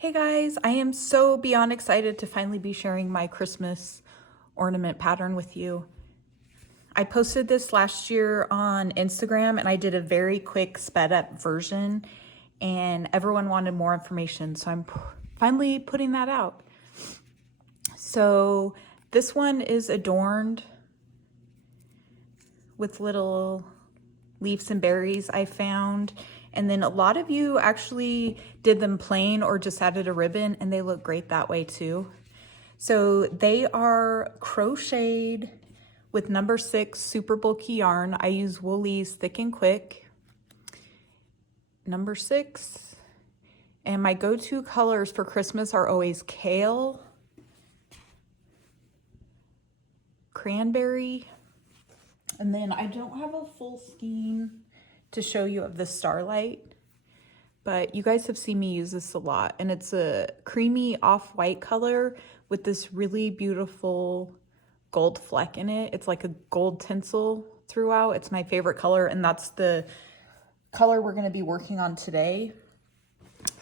Hey guys, I am so beyond excited to finally be sharing my Christmas ornament pattern with you. I posted this last year on Instagram and I did a very quick sped up version and everyone wanted more information, so I'm finally putting that out. So this one is adorned with little leaves and berries I found. And then a lot of you actually did them plain or just added a ribbon, and they look great that way too. So they are crocheted with number 6 super bulky yarn. I use Woolies Thick and Quick, number 6. And my go-to colors for Christmas are always kale, cranberry, and then I don't have a full skein to show you of the starlight, but you guys have seen me use this a lot, and it's a creamy off-white color with this really beautiful gold fleck in it. It's like a gold tinsel throughout. It's my favorite color, and that's the color we're going to be working on today.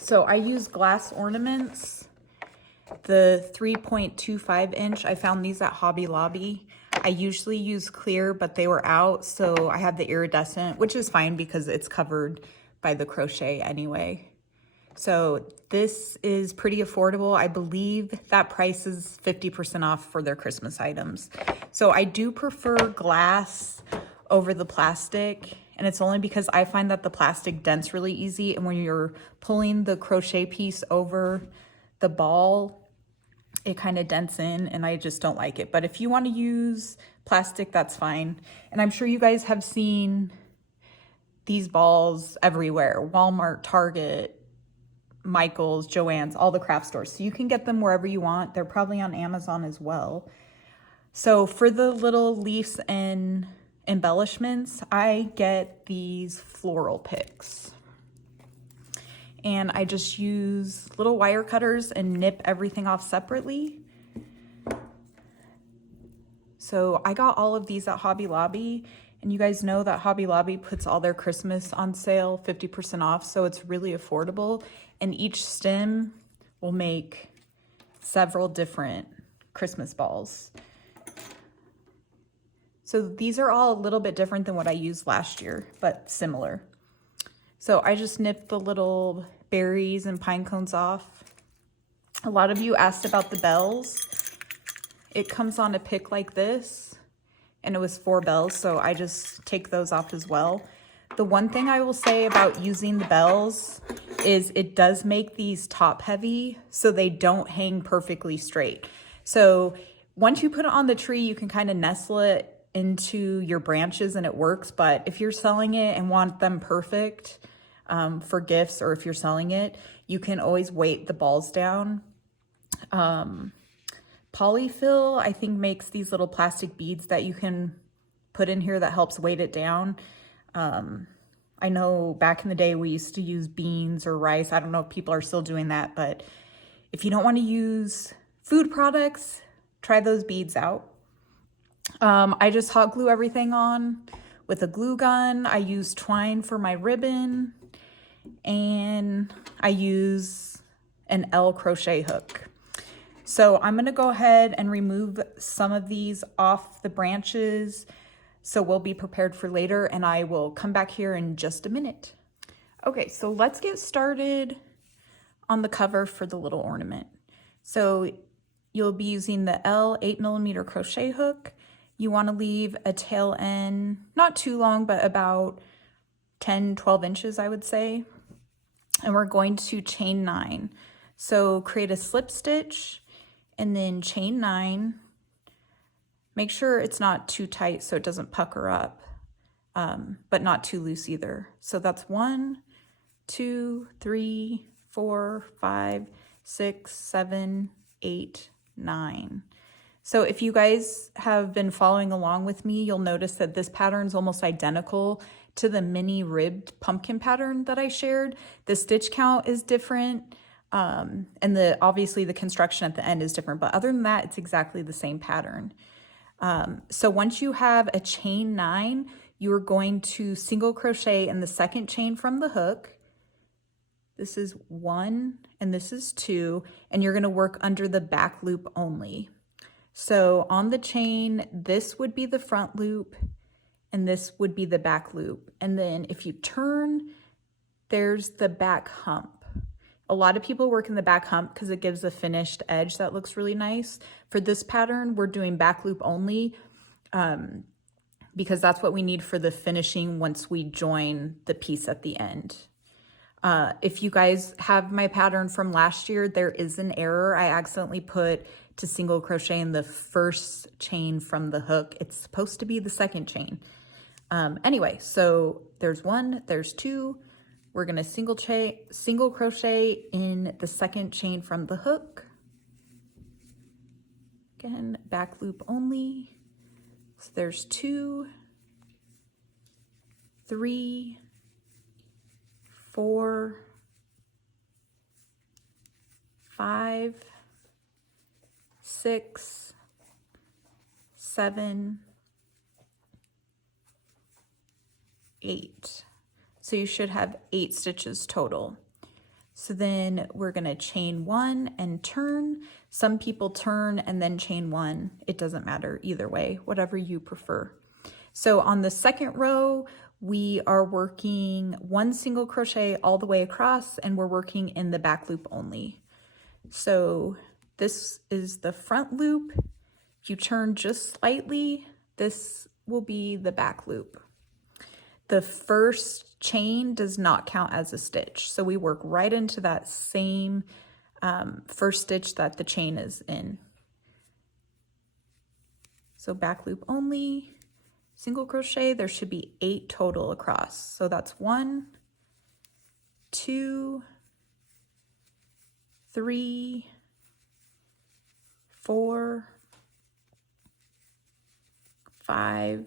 So I use glass ornaments, the 3.25 inch. I found these at Hobby Lobby. I usually use clear, but they were out, so I have the iridescent, which is fine because it's covered by the crochet anyway. So this is pretty affordable. I believe that price is 50% off for their Christmas items. So I do prefer glass over the plastic, and it's only because I find that the plastic dents really easy, and when you're pulling the crochet piece over the ball, it kind of dents in, and I just don't like it. But if you want to use plastic, that's fine. And I'm sure you guys have seen these balls everywhere: Walmart, Target, Michael's, Joann's, all the craft stores. So you can get them wherever you want. They're probably on Amazon as well. So for the little leaves and embellishments, I get these floral picks. And I just use little wire cutters and nip everything off separately. So I got all of these at Hobby Lobby, and you guys know that Hobby Lobby puts all their Christmas on sale, 50% off, so it's really affordable. And each stem will make several different Christmas balls. So these are all a little bit different than what I used last year, but similar. So I just nipped the little berries and pine cones off. A lot of you asked about the bells. It comes on a pick like this, and it was 4 bells, so I just take those off as well. The one thing I will say about using the bells is it does make these top heavy, so they don't hang perfectly straight. So once you put it on the tree, you can kind of nestle it into your branches and it works. But if you're selling it and want them perfect for gifts, or if you're selling it, you can always weight the balls down. Polyfill, I think, makes these little plastic beads that you can put in here that helps weight it down. I know back in the day we used to use beans or rice. I don't know if people are still doing that, but if you don't want to use food products, try those beads out. I just hot glue everything on with a glue gun. I use twine for my ribbon, and I use an L crochet hook. So I'm going to go ahead and remove some of these off the branches, so we'll be prepared for later, and I will come back here in just a minute. Okay, so let's get started on the cover for the little ornament. So you'll be using the L 8mm crochet hook. You want to leave a tail end, not too long, but about 10-12 inches, I would say. And we're going to chain 9. So create a slip stitch and then chain 9. Make sure it's not too tight so it doesn't pucker up, but not too loose either. So that's 1, 2, 3, 4, 5, 6, 7, 8, 9. So if you guys have been following along with me, you'll notice that this pattern is almost identical to the mini ribbed pumpkin pattern that I shared. The stitch count is different, and obviously the construction at the end is different, but other than that, it's exactly the same pattern. So once you have a chain 9, you're going to single crochet in the second chain from the hook, This is 1 and this is 2, and you're going to work under the back loop only. So on the chain, this would be the front loop and this would be the back loop. And then if you turn, there's the back hump. A lot of people work in the back hump because it gives a finished edge that looks really nice. For this pattern, we're doing back loop only because that's what we need for the finishing once we join the piece at the end. If you guys have my pattern from last year, there is an error. I accidentally put to single crochet in the first chain from the hook. It's supposed to be the second chain. Anyway, so there's 1, there's 2. We're gonna single crochet in the second chain from the hook. Again, back loop only. So there's 2, 3, 4, 5, 6, 7, 8. So you should have 8 stitches total. So then we're gonna chain 1 and turn. Some people turn and then chain 1. It doesn't matter either way, whatever you prefer. So on the second row, we are working 1 single crochet all the way across, and we're working in the back loop only. So this is the front loop. If you turn just slightly, this will be the back loop. The first chain does not count as a stitch. So we work right into that same first stitch that the chain is in. So back loop only, single crochet, there should be 8 total across. So that's 1, 2, 3, 4, 5,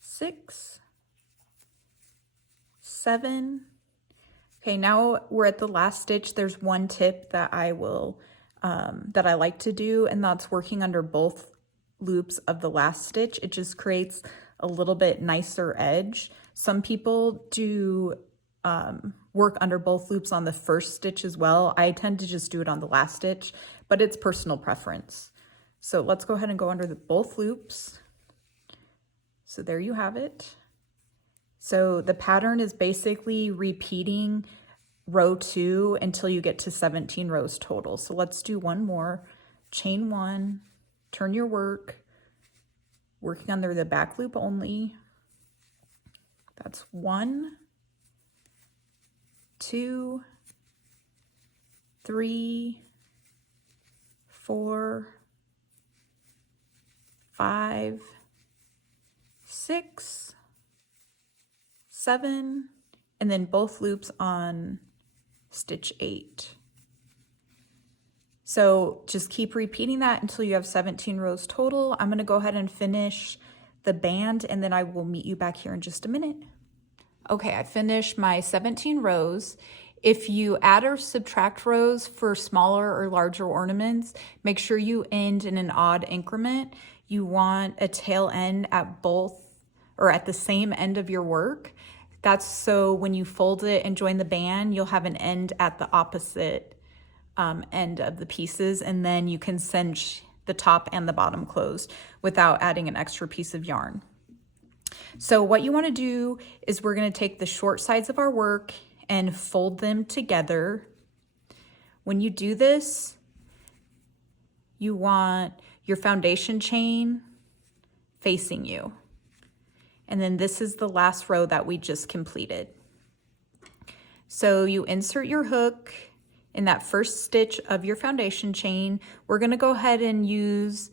6, 7. Okay, now we're at the last stitch. There's one tip that I will, that I like to do, and that's working under both loops of the last stitch. It just creates a little bit nicer edge. Some people do work under both loops on the first stitch as well. I tend to just do it on the last stitch, but it's personal preference. So let's go ahead and go under both loops. So there you have it. So the pattern is basically repeating row 2 until you get to 17 rows total. So let's do one more. Chain 1, turn your work, working under the back loop only. That's 1, 2, 3, 4, 5, 6, 7, and then both loops on stitch 8. So just keep repeating that until you have 17 rows total. I'm going to go ahead and finish the band, and then I will meet you back here in just a minute. Okay, I finished my 17 rows. If you add or subtract rows for smaller or larger ornaments, make sure you end in an odd increment. You want a tail end at both or at the same end of your work. That's so when you fold it and join the band, you'll have an end at the opposite end of the pieces, and then you can cinch the top and the bottom closed without adding an extra piece of yarn. So what you want to do is we're going to take the short sides of our work and fold them together. When you do this, you want your foundation chain facing you. And then this is the last row that we just completed. So you insert your hook in that first stitch of your foundation chain. We're going to go ahead and use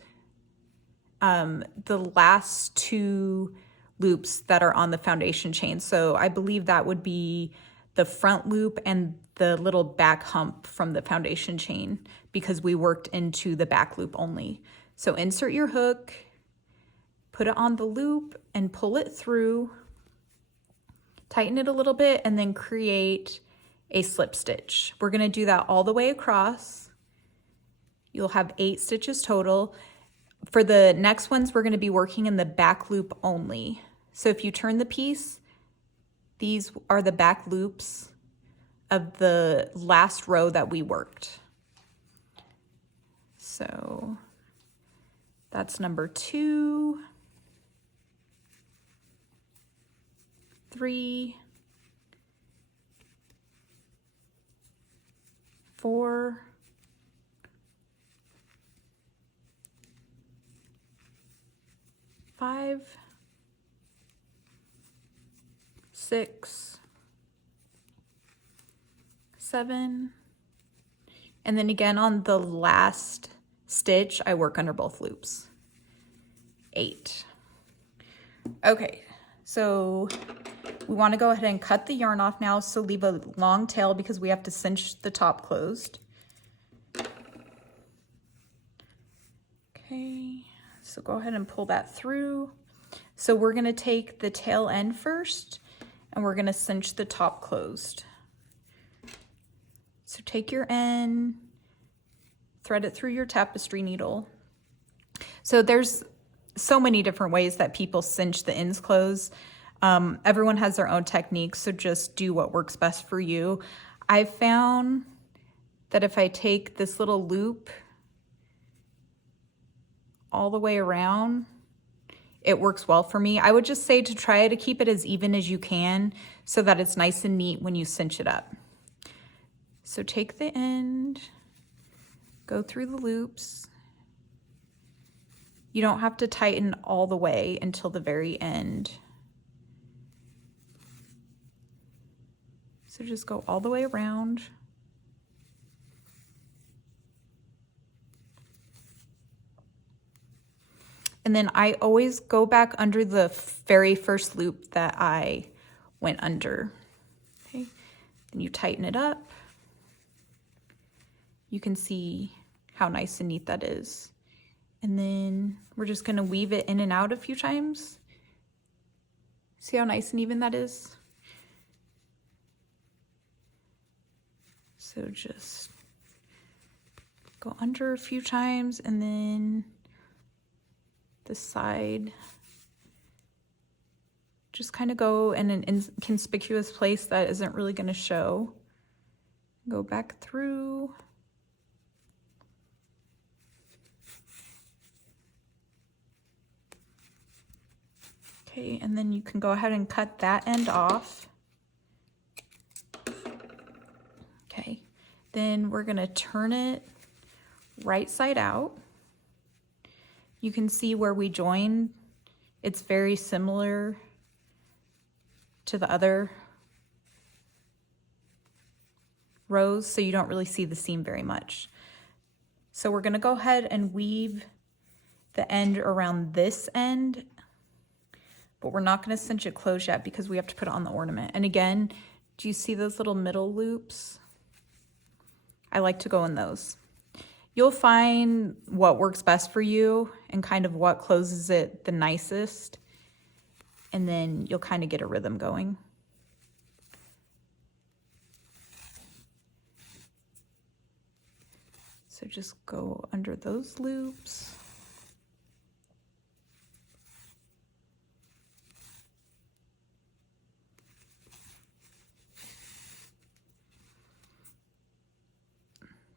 the last 2 loops that are on the foundation chain. So I believe that would be the front loop and the little back hump from the foundation chain, because we worked into the back loop only. So insert your hook, put it on the loop and pull it through, tighten it a little bit, and then create a slip stitch. We're going to do that all the way across. You'll have 8 stitches total. For the next ones, we're going to be working in the back loop only. So if you turn the piece, These are the back loops of the last row that we worked. So that's number 2, 3, 4, 5, 6, 7, and then again on the last stitch, I work under both loops. 8. Okay, so we want to go ahead and cut the yarn off now, so leave a long tail because we have to cinch the top closed. Okay, so go ahead and pull that through. So we're going to take the tail end first, and we're going to cinch the top closed. So take your end, thread it through your tapestry needle. So there's so many different ways that people cinch the ends closed. Everyone has their own techniques, so just do what works best for you. I've found that if I take this little loop all the way around, it works well for me. I would just say to try to keep it as even as you can so that it's nice and neat when you cinch it up. So take the end, go through the loops. You don't have to tighten all the way until the very end. So just go all the way around. And then I always go back under the very first loop that I went under. Okay, then you tighten it up. You can see how nice and neat that is. And then we're just gonna weave it in and out a few times. See how nice and even that is? So just go under a few times, and then the side, just kind of go in an inconspicuous place that isn't really going to show. Go back through. Okay, and then you can go ahead and cut that end off. Okay, then we're going to turn it right side out. You can see where we joined, it's very similar to the other rows, so you don't really see the seam very much. So we're gonna go ahead and weave the end around this end, but we're not gonna cinch it closed yet because we have to put it on the ornament. And again, do you see those little middle loops? I like to go in those. You'll find what works best for you and kind of what closes it the nicest, and then you'll kind of get a rhythm going. So just go under those loops.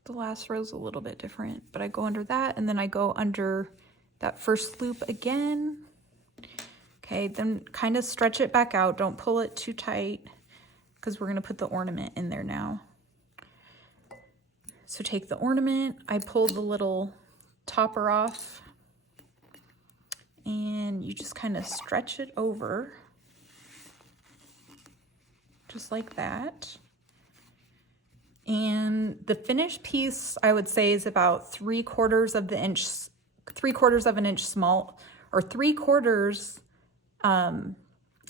The last row is a little bit different, but I go under that, and then I go under that first loop again. Okay, then kind of stretch it back out. Don't pull it too tight because we're gonna put the ornament in there now. So take the ornament, I pull the little topper off, and you just kind of stretch it over, just like that. And the finished piece, I would say, is about 3/4 of an inch small, or 3/4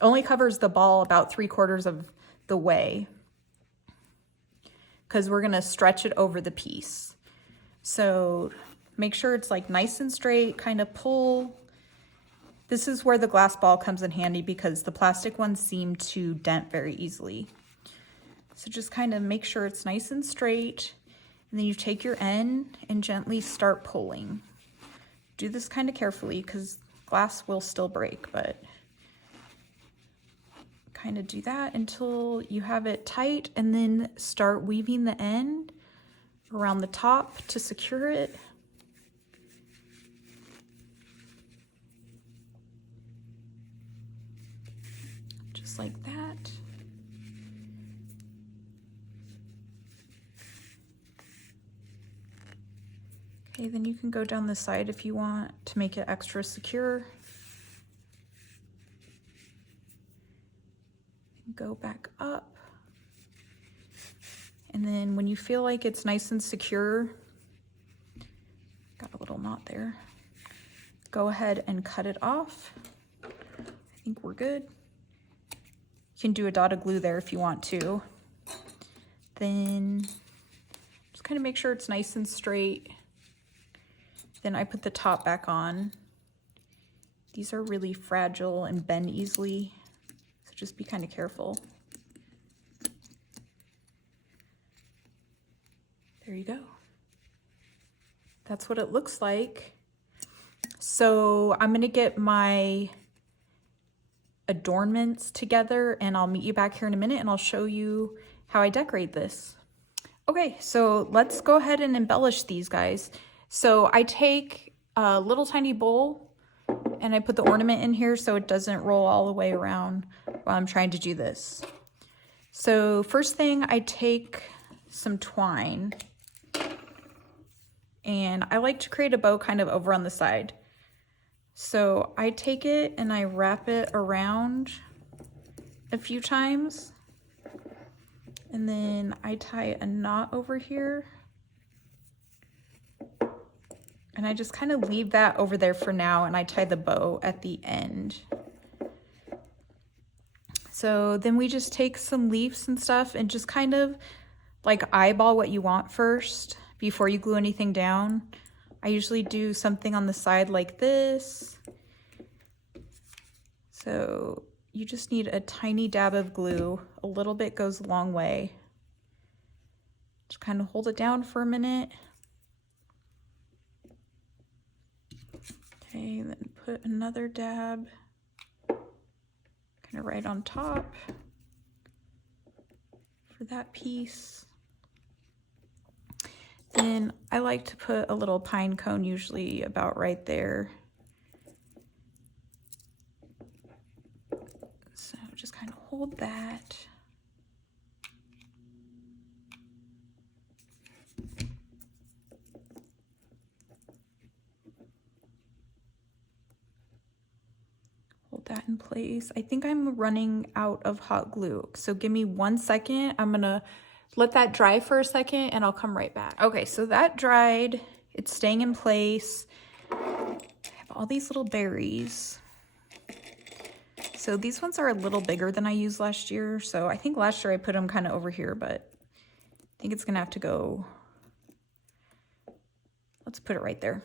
only covers the ball about 3/4 of the way, because we're gonna stretch it over the piece. So make sure it's like nice and straight, kind of pull. This is where the glass ball comes in handy because the plastic ones seem to dent very easily. So just kind of make sure it's nice and straight, and then you take your end and gently start pulling. Do this kind of carefully because glass will still break, but kind of do that until you have it tight, and then start weaving the end around the top to secure it. Just like that. Okay, then you can go down the side if you want to make it extra secure. Go back up. And then when you feel like it's nice and secure, got a little knot there, go ahead and cut it off. I think we're good. You can do a dot of glue there if you want to. Then just kind of make sure it's nice and straight. Then I put the top back on. These are really fragile and bend easily, so just be kind of careful. There you go. That's what it looks like. So I'm gonna get my adornments together and I'll meet you back here in a minute and I'll show you how I decorate this. Okay, so let's go ahead and embellish these guys. So I take a little tiny bowl and I put the ornament in here so it doesn't roll all the way around while I'm trying to do this. So first thing, I take some twine and I like to create a bow kind of over on the side. So I take it and I wrap it around a few times and then I tie a knot over here. And I just kind of leave that over there for now and I tie the bow at the end. So then we just take some leaves and stuff and just kind of like eyeball what you want first before you glue anything down. I usually do something on the side like this. So you just need a tiny dab of glue. A little bit goes a long way. Just kind of hold it down for a minute. Okay, then put another dab kind of right on top for that piece. Then I like to put a little pine cone, usually about right there. So just kind of hold that. That in place. I think I'm running out of hot glue, so give me 1 second. I'm gonna let that dry for a second and I'll come right back. Okay, so that dried, it's staying in place. I have all these little berries. So these ones are a little bigger than I used last year. So I think last year I put them kind of over here, but I think it's gonna have to go, let's put it right there.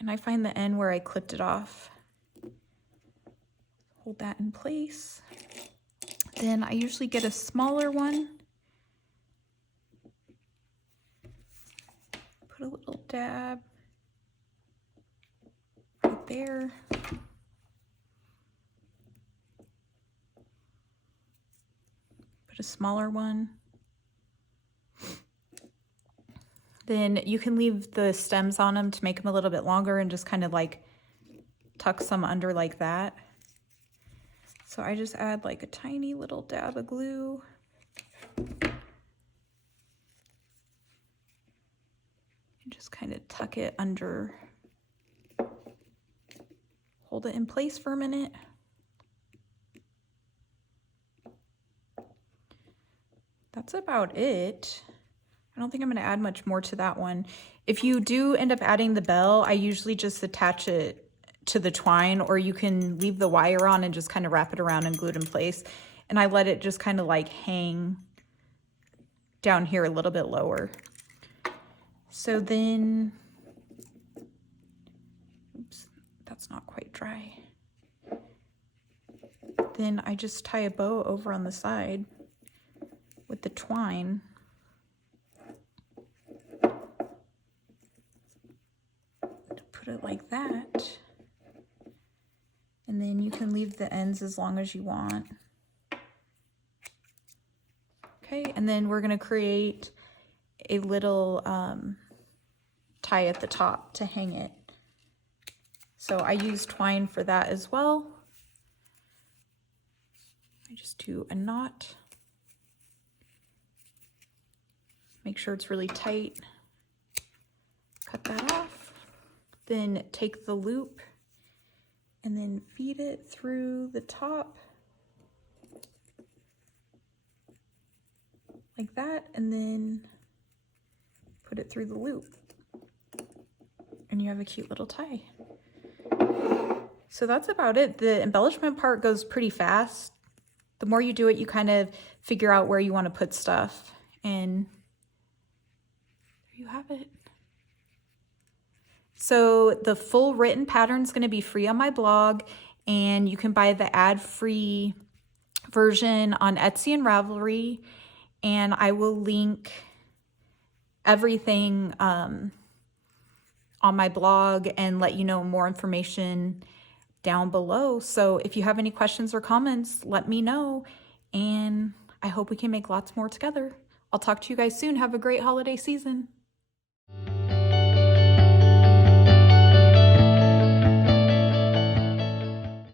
And I find the end where I clipped it off. Hold that in place. Then I usually get a smaller one. Put a little dab right there. Put a smaller one. Then you can leave the stems on them to make them a little bit longer and just kind of like tuck some under like that. So I just add like a tiny little dab of glue. And just kind of tuck it under. Hold it in place for a minute. That's about it. I don't think I'm going to add much more to that one. If you do end up adding the bell, I usually just attach it to the twine, or you can leave the wire on and just kind of wrap it around and glue it in place. And I let it just kind of like hang down here a little bit lower. So then, oops, that's not quite dry. Then I just tie a bow over on the side with the twine. Put it like that. And then you can leave the ends as long as you want. Okay, and then we're gonna create a little tie at the top to hang it. So I use twine for that as well. I just do a knot. Make sure it's really tight. Cut that off. Then take the loop and then feed it through the top like that, and then put it through the loop. And you have a cute little tie. So that's about it. The embellishment part goes pretty fast. The more you do it, you kind of figure out where you want to put stuff. And there you have it. So the full written pattern is going to be free on my blog, and you can buy the ad-free version on Etsy and Ravelry, and I will link everything on my blog and let you know more information down below. So if you have any questions or comments, let me know, and I hope we can make lots more together. I'll talk to you guys soon. Have a great holiday season.